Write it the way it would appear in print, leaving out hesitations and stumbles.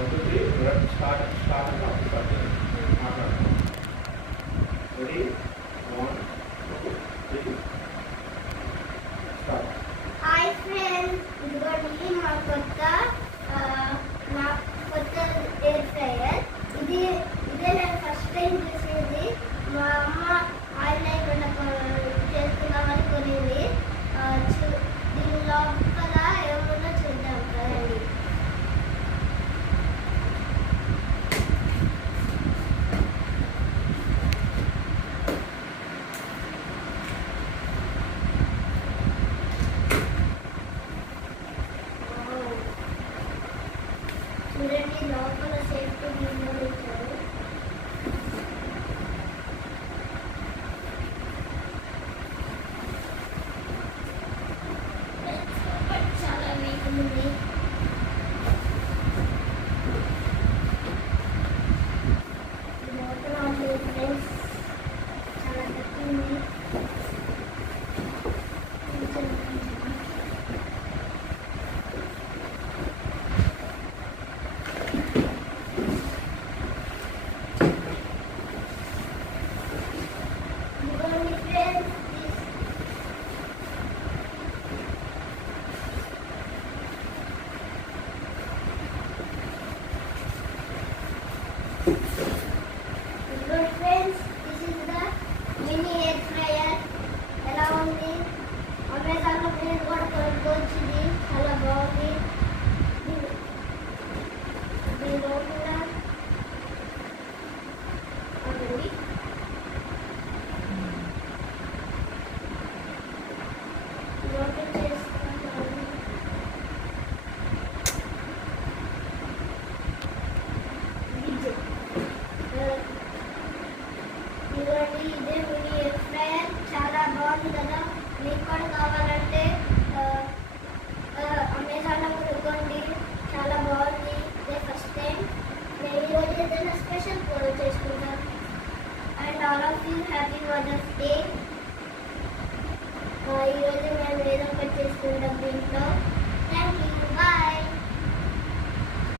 Hi friends, ఇదిగోండి మా కొత్త నా కొత్త ఎయిర్ ఫ్రైయర్. ఇదే నేను ఫస్ట్ టైం చూసేది. మా అమ్మ ఆన్లైన్ చేసుకుందామని కొనింది. దీని లోపల ఏమన్నా చూద్దాం కదండి. చూడండి, లోపల సేఫ్టీ వీడియో ఇచ్చారు. చాలా వీక్ ఉంది. లోపల ఫ్రెండ్స్ చాలా గట్టి ఉంది. చాలా బాగుంది. దీని లోపల ఓపెన్ చేసుకుంటాను. ఇదిగోండి, ఇదే మినీ ఎయిర్ ఫ్రైయర్. చాలా బాగుంది కదా. మీకు కూడా కావాలంటే అమెజాన్లో కొనుక్కోండి. చాలా బాగుంది. ఇదే ఫస్ట్ టైం నేను ఈరోజు ఏదైనా స్పెషల్ పూజ చేసుకుంటాను. And all of you happy mother's day. ఈరోజు మేము ఏదో ఒకటి చేసుకుంటాం దీంట్లో. Thank you.